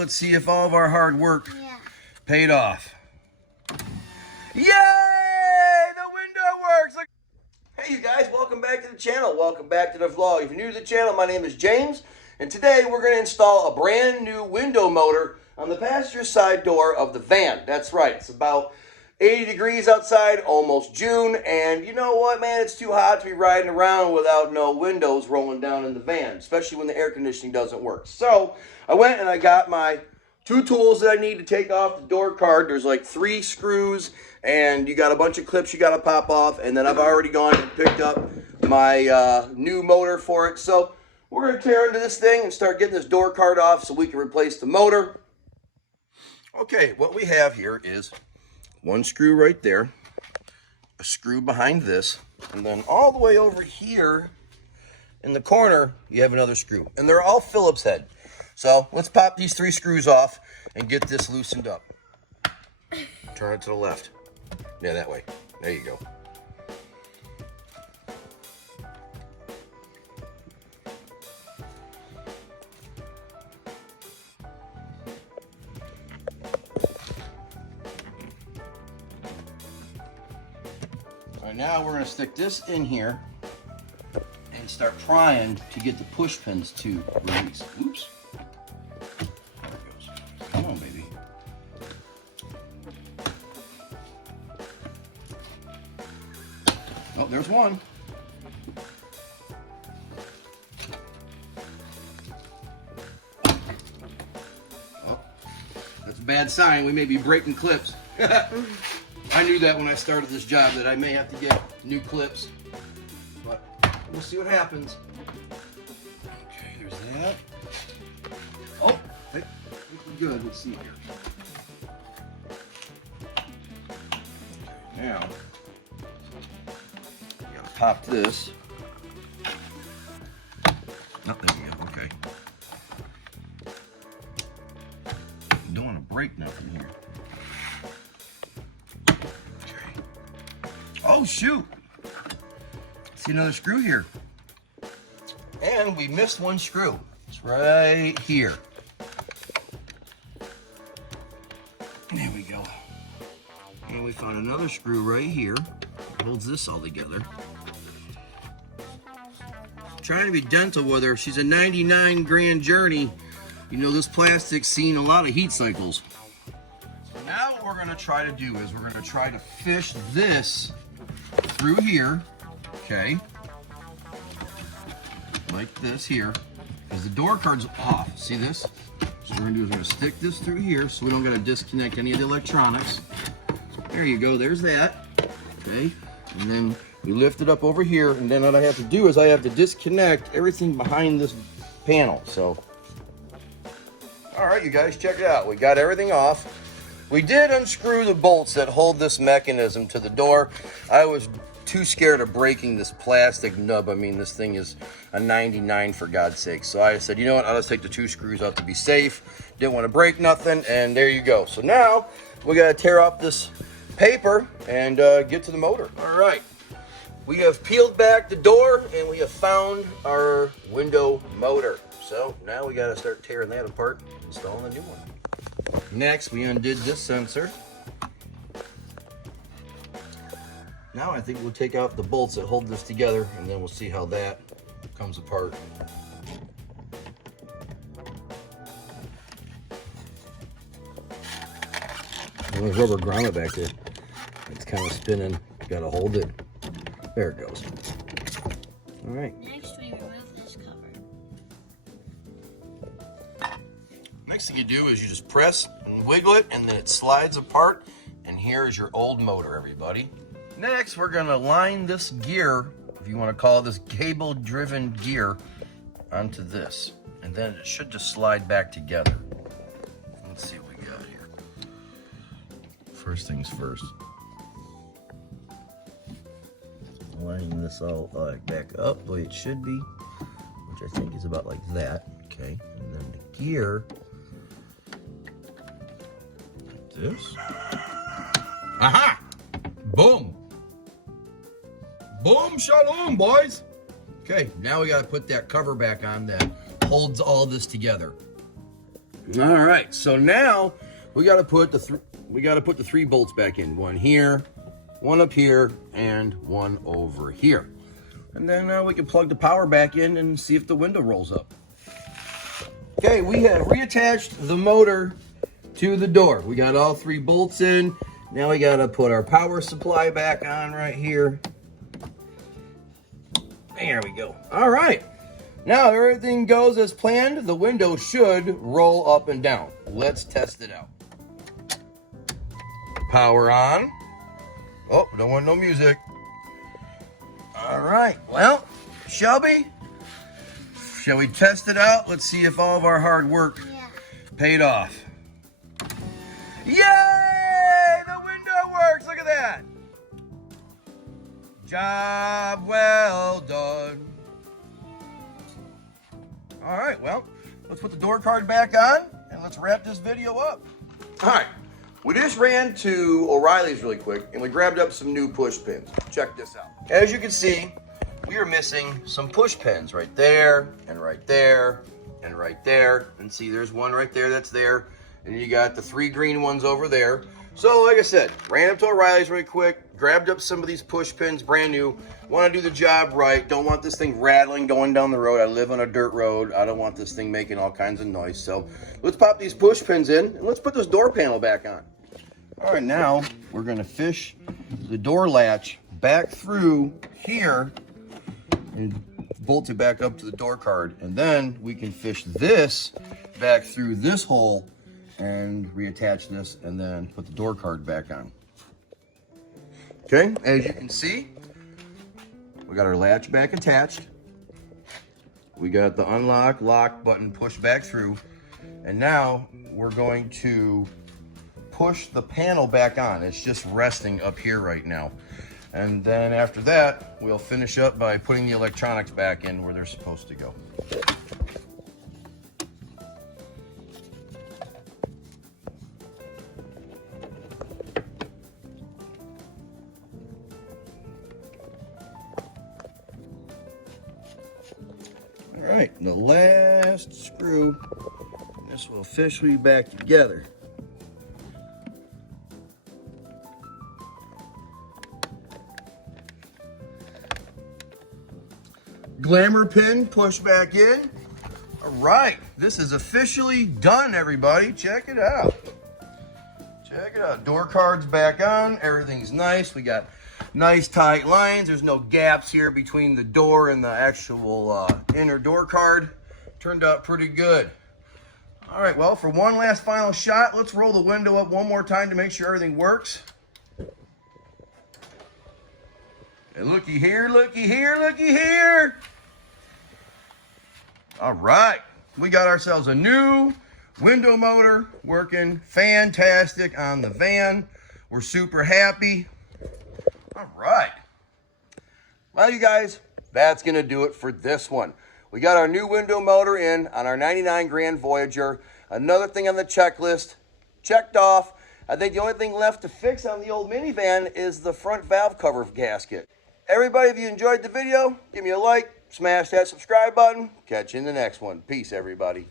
let's see if all of our hard work paid off. Yay! The window works! Look. Hey you guys, welcome back to the channel. Welcome back to the vlog. If you're new to the channel, my name is James, and today we're going to install a brand new window motor on the passenger side door of the van. That's right, it's about 80 degrees outside, almost June, and you know what, man, it's too hot to be riding around without no windows rolling down in the van, especially when the air conditioning doesn't work. So I went and I got my two tools that I need to take off the door card. There's like 3 screws, and you got a bunch of clips you got to pop off, and then I've already gone and picked up my new motor for it. So we're going to tear into this thing and start getting this door card off so we can replace the motor. Okay, what we have here is one screw right there, a screw behind this, and then all the way over here in the corner, you have another screw. And they're all Phillips head. So let's pop these 3 screws off and get this loosened up. Turn it to the left. Yeah, that way. There you go. All right, now we're going to stick this in here and start prying to get the push pins to release. Oops. There it goes. Come on, baby. Oh, there's one. Oh, that's a bad sign. We may be breaking clips. I knew that when I started this job, that I may have to get new clips, but we'll see what happens. Okay, there's that. Oh, hey, good. Let's see here. Okay, now, you gotta pop this. Oh, there we go. Okay. Don't want to break nothing here. Oh shoot! See another screw here. And we missed one screw. It's right here. There we go. And we found another screw right here. It holds this all together. Trying to be gentle with her. She's a 99 grand journey. You know, this plastic's seen a lot of heat cycles. So now what we're gonna try to do is we're gonna try to fish this through here, okay, like this here, because the door card's off. See this? So what we're gonna do is we're gonna stick this through here so we don't gotta disconnect any of the electronics. There you go, there's that, okay, and then we lift it up over here, and then what I have to do is I have to disconnect everything behind this panel. So, all right, you guys, check it out. We got everything off. We did unscrew the bolts that hold this mechanism to the door. I was too scared of breaking this plastic nub. I mean, this thing is a 99 for God's sake. So I said, you know what, I'll just take the 2 screws out to be safe. Didn't want to break nothing, and there you go. So now we got to tear off this paper and get to the motor. All right, we have peeled back the door and we have found our window motor. So now we got to start tearing that apart, installing a new one. Next, we undid this sensor. Now I think we'll take out the bolts that hold this together, and then we'll see how that comes apart. There's rubber grommet back there. It's kind of spinning. Got to hold it. There it goes. All right. Next, we remove this cover. Next thing you do is you just press and wiggle it, and then it slides apart, and here is your old motor, everybody. Next, we're gonna line this gear, if you wanna call this cable-driven gear, onto this. And then it should just slide back together. Let's see what we got here. First things first. Lining this all back up the way it should be, which I think is about like that. Okay, and then the gear, like this. Aha! Boom! Boom, shalom, boys! Okay, now we gotta put that cover back on that holds all this together. All right, so now we got to put the three bolts back in. One here, one up here, and one over here. And then we can plug the power back in and see if the window rolls up. Okay, we have reattached the motor to the door. We got all three bolts in. Now we got to put our power supply back on right here. There we go. All right. Now if everything goes as planned, the window should roll up and down. Let's test it out. Power on. Oh, don't want no music. All right. Well, Shelby, shall we test it out? Let's see if all of our hard work paid off. Yay! The window works. Look at that. Job well done. All right, well, let's put the door card back on and let's wrap this video up. All right, we just ran to O'Reilly's really quick and we grabbed up some new push pins. Check this out. As you can see, we are missing some push pins right there and right there and right there. And see, there's one right there that's there. And you got the three green ones over there. So like I said, ran up to O'Reilly's really quick, grabbed up some of these push pins, brand new. Want to do the job right. Don't want this thing rattling going down the road. I live on a dirt road. I don't want this thing making all kinds of noise. So let's pop these push pins in and let's put this door panel back on. All right, now we're going to fish the door latch back through here and bolt it back up to the door card. And then we can fish this back through this hole and reattach this and then put the door card back on. Okay, as you can see, we got our latch back attached. We got the unlock, lock button pushed back through. And now we're going to push the panel back on. It's just resting up here right now. And then after that, we'll finish up by putting the electronics back in where they're supposed to go. All right, the last screw, this will officially be back together. Glamour pin pushed back in. All right, this is officially done, everybody. Check it out. Check it out. Door card's back on. Everything's nice. We got nice tight lines. There's no gaps here between the door and the actual inner door card. Turned out pretty good. All right, well, for one last final shot, let's roll the window up one more time to make sure everything works. And looky here, looky here, looky here. All right, we got ourselves a new window motor working fantastic on the van. We're super happy. All right. Well, you guys, that's going to do it for this one. We got our new window motor in on our 99 Grand Voyager. Another thing on the checklist, checked off. I think the only thing left to fix on the old minivan is the front valve cover gasket. Everybody, if you enjoyed the video, give me a like, smash that subscribe button. Catch you in the next one. Peace, everybody.